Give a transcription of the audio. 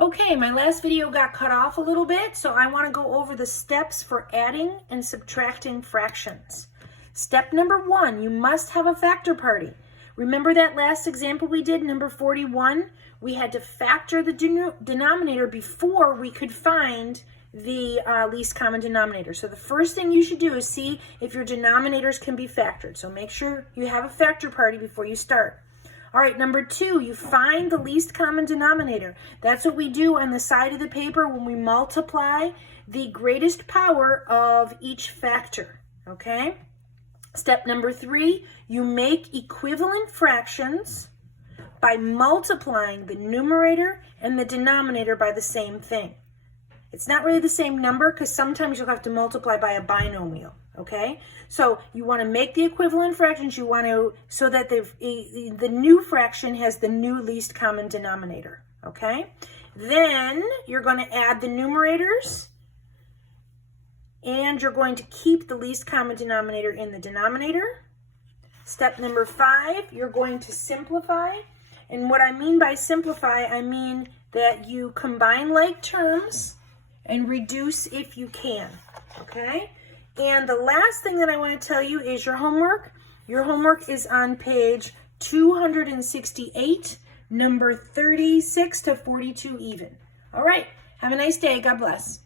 Okay, my last video got cut off a little bit, so I want to go over the steps for adding and subtracting fractions. Step number 1, you must have a factor party. Remember that last example we did, number 41? We had to factor the denominator before we could find the least common denominator. So the first thing you should do is see if your denominators can be factored. So make sure you have a factor party before you start. All right, number 2, you find the least common denominator. That's what we do on the side of the paper when we multiply the greatest power of each factor, okay? Step number 3, you make equivalent fractions by multiplying the numerator and the denominator by the same thing. It's not really the same number because sometimes you'll have to multiply by a binomial, okay? So you want to make the equivalent fractions, you want to, so that the new fraction has the new least common denominator, okay? Then you're going to add the numerators and you're going to keep the least common denominator in the denominator. Step number 5, you're going to simplify. And what I mean by simplify, I mean that you combine like terms and reduce if you can, okay? And the last thing that I want to tell you is your homework. Your homework is on page 268, number 36 to 42 even. All right, have a nice day. God bless.